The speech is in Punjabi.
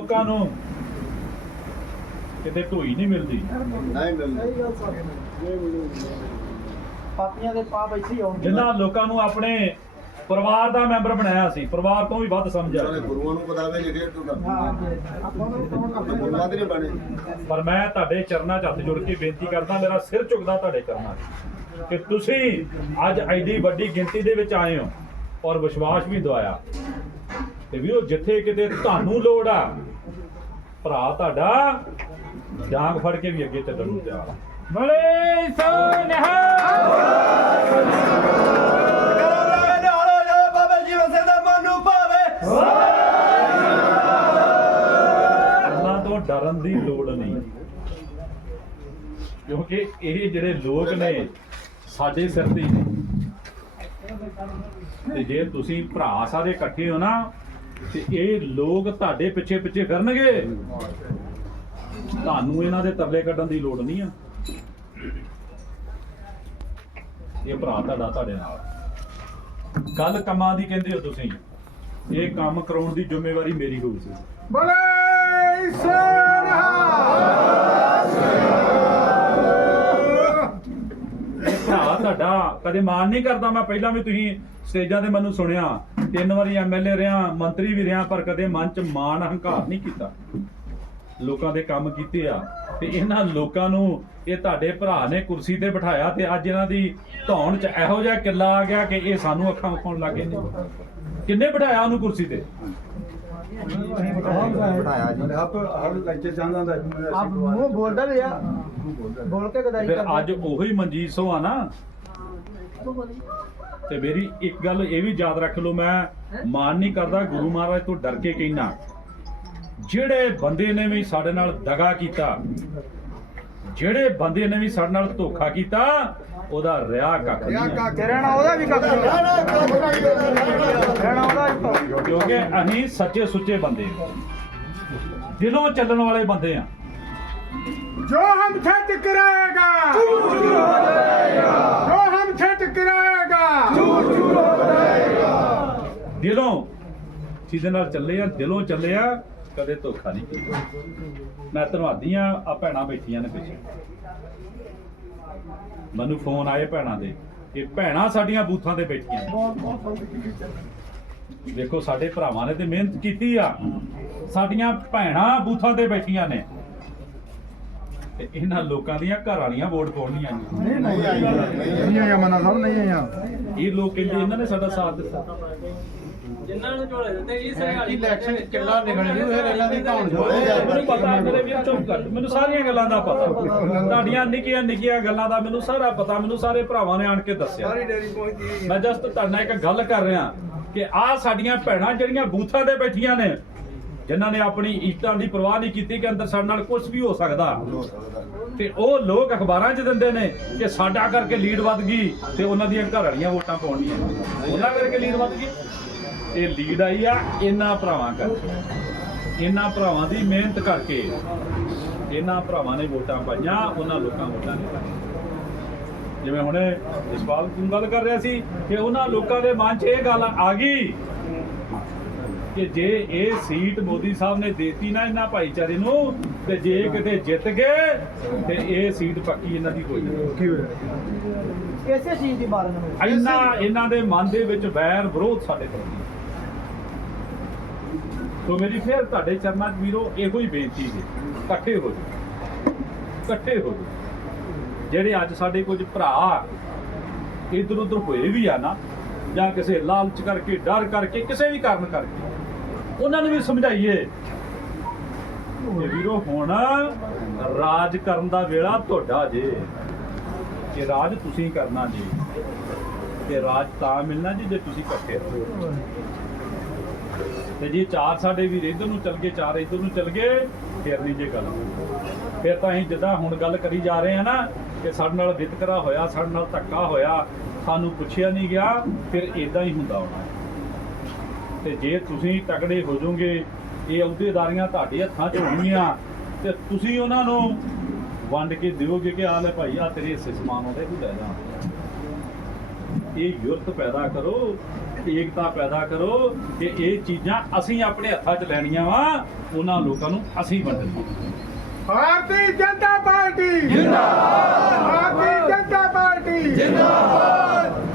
ਲੋਕਾਂ ਨੂੰ ਕਿਤੇ ਢੋਈ ਨਹੀਂ ਮਿਲਦੀ। ਨਹੀਂ ਮਿਲਦਾ। ਪਾਪੀਆਂ ਦੇ ਪਾ ਬੈਠੀ ਹੋਣਗੇ ਜਿਨ੍ਹਾਂ ਲੋਕਾਂ ਨੂੰ ਆਪਣੇ ਪਰਿਵਾਰ ਦਾ ਮੈਂਬਰ ਬਣਾਇਆ ਸੀ ਪਰਿਵਾਰ ਤੋਂ ਵੀ ਵੱਧ ਸਮਝਿਆ ਸਾਰੇ ਗੁਰੂਆਂ ਨੂੰ ਪਤਾ ਵੇ ਲਿਖੇ ਤੂੰ ਹਾਂ ਕਰਦਾ ਆਪਾਂ ਨੂੰ ਆਪਣੇ ਗੁਰੂਆਂ ਦੇ ਨਹੀਂ ਬਣੇ। ਪਰ ਮੈਂ ਤੁਹਾਡੇ ਚਰਨਾਂ 'ਚ ਹੱਥ ਜੋੜ ਕੇ ਬੇਨਤੀ ਕਰਦਾ ਮੇਰਾ ਸਿਰ ਝੁਕਦਾ ਤੁਹਾਡੇ ਚਰਨਾਂ 'ਚ ਕਿ ਤੁਸੀਂ ਅੱਜ ਐਡੀ ਵੱਡੀ ਗਿਣਤੀ ਦੇ ਵਿੱਚ ਆਏ ਹੋ ਔਰ ਵਿਸ਼ਵਾਸ ਵੀ ਦਵਾਇਆ। ਤੇ ਵੀਰੋ ਜਿੱਥੇ ਕਿਤੇ ਤੁਹਾਨੂੰ ਲੋੜ ਆ ਭਰਾ ਤੁਹਾਡਾ ਜਾਂਗ ਫੜ ਕੇ ਵੀ ਅੱਗੇ ਚੱਲਣ ਨੂੰ ਤਿਆਰ। ਬੜੇ ਸੋਨਹਾ! ਡਰਨ ਦੀ ਲੋੜ ਨਹੀਂ। ਕਿਉਂਕਿ ਇਹ ਜਿਹੜੇ ਲੋਕ ਨੇ ਸਾਡੇ ਸਿਰ ਤੇ ਤੇ ਜੇ ਤੁਸੀਂ ਭਰਾ ਸਾਰੇ ਇਕੱਠੇ ਹੋ ਨਾ ਤੇ ਇਹ ਲੋਕ ਤੁਹਾਡੇ ਪਿੱਛੇ ਪਿੱਛੇ ਫਿਰਨਗੇ। ਤੁਹਾਨੂੰ ਇਹਨਾਂ ਦੇ ਤਰਲੇ ਕੱਢਣ ਦੀ ਲੋੜ ਨਹੀਂ ਆ। ਇਹ ਭਰਾ ਤੁਹਾਡਾ ਤੁਹਾਡੇ ਨਾਲ। ਗੱਲ ਕੰਮਾਂ ਦੀ ਕਹਿੰਦੇ ਹੋ ਤੁਸੀਂ ਇਹ ਕੰਮ ਕਰਾਉਣ ਦੀ ਜ਼ਿੰਮੇਵਾਰੀ ਮੇਰੀ ਹੋਊਗੀ ਬੋਲੇ ਇਹ ਭਰਾ ਤੁਹਾਡਾ ਕਦੇ ਮਾਨ ਨਹੀਂ ਕਰਦਾ ਮੈਂ ਪਹਿਲਾਂ ਵੀ ਤੁਸੀਂ ਸਟੇਜਾਂ ਤੇ ਮੈਨੂੰ ਸੁਣਿਆ। ਤਿੰਨ ਵਾਰੀ ਐਮਐਲਏ ਰਿਹਾ ਮੰਤਰੀ ਵੀ ਰਿਹਾ ਪਰ ਕਦੇ ਮਨ ਚ ਮਾਣ ਹੰਕਾਰ ਨਹੀਂ ਕੀਤਾ। ਲੋਕਾਂ ਦੇ ਕੰਮ ਕੀਤੇ ਆ ਤੇ ਇਹਨਾਂ ਲੋਕਾਂ ਨੂੰ ਇਹ ਤੁਹਾਡੇ ਭਰਾ ਨੇ ਕੁਰਸੀ ਤੇ ਬਿਠਾਇਆ ਤੇ ਅੱਜ ਇਹਨਾਂ ਦੀ ਧੌਣ ਚ ਇਹੋ ਜਿਹਾ ਕਿੱਲਾ ਆ ਗਿਆ ਕਿ ਇਹ ਸਾਨੂੰ ਅੱਖਾਂ ਵਿਖਾਉਣ ਲੱਗੇ ਨੇ। ਕਿੰਨੇ ਬਿਠਾਇਆ ਉਹਨੂੰ ਕੁਰਸੀ ਤੇ? ਬਿਠਾਇਆ ਜੀ ਆਪ ਹਰ ਲੈਕਚਰ ਜਾਂਦਾ ਹੁੰਦਾ। ਆਪ ਮੂੰਹ ਬੋਲਦਾ ਆ। ਬੋਲ ਕੇ ਗਦਾਈ ਫਿਰ ਅੱਜ ਉਹੀ ਮਨਜੀਤ ਸੋ ਆ ਨਾ। ਤੇ ਮੇਰੀ ਇੱਕ ਗੱਲ ਇਹ ਵੀ ਯਾਦ ਰੱਖ ਲਓ ਮੈਂ ਮਾਨ ਨਹੀਂ ਕਰਦਾ ਗੁਰੂ ਮਹਾਰਾਜ ਤੋਂ ਡਰ ਕੇ ਕਹਿਣਾ ਜਿਹੜੇ ਬੰਦੇ ਨੇ ਵੀ ਸਾਡੇ ਨਾਲ ਦਗਾ ਕੀਤਾ ਜਿਹੜੇ ਬੰਦੇ ਨੇ ਵੀ ਸਾਡੇ ਨਾਲ ਧੋਖਾ ਕੀਤਾ ਉਹਦਾ ਰਿਆ ਕੱਖ ਨਹੀਂ ਰਹਿਣਾ ਉਹਦਾ ਵੀ ਕੱਖ ਰਹਿਣਾ ਉਹਦਾ ਵੀ ਕਿਉਂਕਿ ਅਸੀਂ ਸੱਚੇ ਸੁੱਚੇ ਬੰਦੇ ਦਿਲੋਂ ਚੱਲਣ ਵਾਲੇ ਬੰਦੇ ਹਾਂ। ਜੋ ਹਮ ਥੇ ਟਕਰਾਏਗਾ ਜੋ ਦਿਲੋਂ ਜਿਹਦੇ ਨਾਲ ਚੱਲੇ ਆ ਦਿਲੋਂ ਚੱਲੇ ਆ ਕਦੇ ਧੋਖਾ ਨਹੀਂ ਕੀਤਾ। ਮੈਂ ਧੰਨਵਾਦੀ ਆ ਆ ਭੈਣਾਂ ਬੈਠੀਆਂ ਨੇ ਪਿੱਛੇ। ਮੈਨੂੰ ਫੋਨ ਆਏ ਭੈਣਾਂ ਦੇ ਇਹ ਭੈਣਾਂ ਸਾਡੀਆਂ ਬੂਥਾਂ ਤੇ ਬੈਠੀਆਂ ਨੇ। ਦੇਖੋ ਸਾਡੇ ਭਰਾਵਾਂ ਨੇ ਤੇ ਮਿਹਨਤ ਕੀਤੀ ਆ। ਸਾਡੀਆਂ ਭੈਣਾਂ ਬੂਥਾਂ ਤੇ ਬੈਠੀਆਂ ਨੇ। ਇਹਨਾਂ ਲੋਕਾਂ ਦੀਆਂ ਘਰ ਵਾਲੀਆਂ ਵੋਟ ਪਾਉਣ ਨਹੀਂ ਆਈਆਂ। ਨਹੀਂ ਨਹੀਂ ਨਹੀਂ ਆਇਆ ਮਨਾ ਸਾਹਿਬ ਨਹੀਂ ਆਇਆ ਇਹ ਲੋਕ ਕਹਿੰਦੇ ਇਹਨਾਂ ਨੇ ਸਾਡਾ ਸਾਥ ਦਿੱਤਾ। ਜਿਨ੍ਹਾਂ ਨੂੰ ਝੋਲੇ ਦਿੱਤੇ ਇਹ ਸਾਰੇ ਇਲੈਕਸ਼ਨ ਚੱਲਾ ਨਿਕਲ ਜੂ ਫਿਰ ਇਹਨਾਂ ਦੀ ਧੌਣ ਮੈਨੂੰ ਪਤਾ ਮੇਰੇ ਵੀਰ ਚੁੱਪ ਕਰ ਮੈਨੂੰ ਸਾਰੀਆਂ ਗੱਲਾਂ ਦਾ ਪਤਾ। ਤੁਹਾਡੀਆਂ ਨਿੱਕੀਆਂ ਨਿੱਕੀਆਂ ਗੱਲਾਂ ਦਾ ਮੈਨੂੰ ਸਾਰਾ ਪਤਾ ਮੈਨੂੰ ਸਾਰੇ ਭਰਾਵਾਂ ਨੇ ਆਣ ਕੇ ਦੱਸਿਆ। ਮੈਂ ਜਸਟ ਤੁਹਾਡੇ ਗੱਲ ਕਰ ਰਿਹਾ ਕਿ ਆਹ ਸਾਡੀਆਂ ਭੈਣਾਂ ਜਿਹੜੀਆਂ ਬੂਥਾਂ ਤੇ ਬੈਠੀਆਂ ਨੇ ਜਿਨ੍ਹਾਂ ਨੇ ਆਪਣੀ ਇੱਜ਼ਤਾਂ ਦੀ ਪਰਵਾਹ ਨਹੀਂ ਕੀਤੀ ਕਿ ਅੰਦਰ ਸਾਡੇ ਨਾਲ ਕੁਝ ਵੀ ਹੋ ਸਕਦਾ। ਤੇ ਉਹ ਲੋਕ ਅਖਬਾਰਾਂ 'ਚ ਦਿੰਦੇ ਨੇ ਕਿ ਸਾਡਾ ਕਰਕੇ ਲੀਡ ਵੱਧ ਗਈ ਤੇ ਉਹਨਾਂ ਦੀਆਂ ਘਰ ਵਾਲੀਆਂ ਵੋਟਾਂ ਪਾਉਣੀਆਂ। ਉਹਨਾਂ ਕਰਕੇ ਲੀਡ ਵੱਧ ਗਈ? ਇਹ ਲੀਡ ਆਈ ਆ ਇਹਨਾਂ ਭਰਾਵਾਂ ਕਰਕੇ। ਇਹਨਾਂ ਭਰਾਵਾਂ ਦੀ ਮਿਹਨਤ ਕਰਕੇ ਇਹਨਾਂ ਭਰਾਵਾਂ ਨੇ ਵੋਟਾਂ ਪਾਈਆਂ ਉਹਨਾਂ ਲੋਕਾਂ ਵੋਟਾਂ ਪਾਈਆਂ। ਜਿਵੇਂ ਹੁਣੇ ਜਸਪਾਲ ਤੂੰ ਗੱਲ ਕਰ ਰਿਹਾ ਸੀ ਕਿ ਉਹਨਾਂ ਲੋਕਾਂ ਦੇ ਮਨ 'ਚ ਇਹ ਗੱਲ ਆ ਗਈ ਕਿ ਜੇ ਇਹ ਸੀਟ ਮੋਦੀ ਸਾਹਿਬ ਨੇ ਦੇਤੀ ਨਾ ਇਹਨਾਂ ਭਾਈਚਾਰੇ ਨੂੰ ਤੇ ਜੇ ਕਿਤੇ ਜਿੱਤ ਗਏ ਤੇ ਇਹ ਸੀਟ ਪੱਕੀ ਇਹਨਾਂ ਦੀ ਹੋਈ। ਕੀ ਹੋਇਆ? ਇਸੇ ਚੀਜ਼ ਦੀ ਮਾਰਨ ਨੂੰ। ਇੰਨਾ ਇਹਨਾਂ ਦੇ ਮਨ ਦੇ ਵਿੱਚ ਵੈਰ ਵਿਰੋਧ ਸਾਡੇ ਪ੍ਰਤੀ ਤੋ ਮੇਰੀ ਫਿਰ ਤੁਹਾਡੇ ਚਰਨਾਂ 'ਚ ਵੀਰੋ ਇਹੋ ਹੀ ਬੇਨਤੀ ਹੈ ਇਕੱਠੇ ਹੋ ਜਾਓ। ਇਕੱਠੇ ਹੋ ਜਾਓ। ਜਿਹੜੇ ਅੱਜ ਸਾਡੇ ਕੁਝ ਭਰਾ ਇਧਰ ਉਧਰ ਹੋਏ ਵੀ ਆ ਨਾ ਜਾਂ ਕਿਸੇ ਲਾਲਚ ਕਰਕੇ ਡਰ ਕਰਕੇ ਕਿਸੇ ਵੀ ਕਾਰਨ ਕਰਕੇ ਉਹਨਾਂ ਨੂੰ ਵੀ ਸਮਝਾਈਏ। ਵੀਰੋ ਹੁਣ ਰਾਜ ਕਰਨ ਦਾ ਵੇਲਾ ਤੁਹਾਡਾ ਜੇ। ਕਿ ਰਾਜ ਤੁਸੀਂ ਕਰਨਾ ਜੀ ਤੇ ਰਾਜ ਤਾਂ ਮਿਲਣਾ ਜੀ ਜੇ ਤੁਸੀਂ ਇਕੱਠੇ ਰਹੋ। ਤੇ ਜੇ ਚਾਰ ਸਾਡੇ ਵੀਰ ਇਧਰ ਨੂੰ ਚੱਲ ਗਏ ਚਾਰ ਇਧਰ ਨੂੰ ਚੱਲ ਗਏ ਫਿਰ ਨਹੀਂ ਜੇ ਗੱਲ ਫਿਰ ਤਾਂ ਅਸੀਂ ਜਿੱਦਾਂ ਹੁਣ ਗੱਲ ਕਰੀ ਜਾ ਰਹੇ ਆ ਨਾ ਕਿ ਸਾਡੇ ਨਾਲ ਵਿਤਕਰਾ ਹੋਇਆ ਸਾਡੇ ਨਾਲ ਧੱਕਾ ਹੋਇਆ ਸਾਨੂੰ ਪੁੱਛਿਆ ਨਹੀਂ ਗਿਆ ਫਿਰ ਇਦਾਂ ਹੀ ਹੁੰਦਾ ਹੋਣਾ। ਤੇ ਜੇ ਤੁਸੀਂ ਤਕੜੇ ਹੋ ਜਾਓਗੇ ਇਹ ਅਹੁਦੇਦਾਰੀਆਂ ਤੁਹਾਡੇ ਹੱਥਾਂ 'ਚ ਹੋਣਗੀਆਂ ਤੇ ਤੁਸੀਂ ਉਹਨਾਂ ਨੂੰ ਵੰਡ ਕੇ ਦਿਓਗੇ ਕਿ ਆ ਲੈ ਭਾਈ ਆ ਤੇਰੇ ਹਿੱਸੇ ਸਮਾਨ ਆਉਂਦੇ ਤੂੰ ਲੈ ਜਾ। ਇਹ ਯੁਰਤ ਪੈਦਾ ਕਰੋ ਏਕਤਾ ਪੈਦਾ ਕਰੋ ਕਿ ਇਹ ਚੀਜ਼ਾਂ ਅਸੀਂ ਆਪਣੇ ਹੱਥਾਂ 'ਚ ਲੈਣੀਆਂ ਵਾ ਉਹਨਾਂ ਲੋਕਾਂ ਨੂੰ ਅਸੀਂ ਵੰਡਣੀਆਂ ਭਾਰਤੀ ਜਨਤਾ ਪਾਰਟੀ। ਜਿੰਦਾਬਾਦ। ਭਾਰਤੀ ਜਨਤਾ ਪਾਰਟੀ। ਜਿੰਦਾਬਾਦ।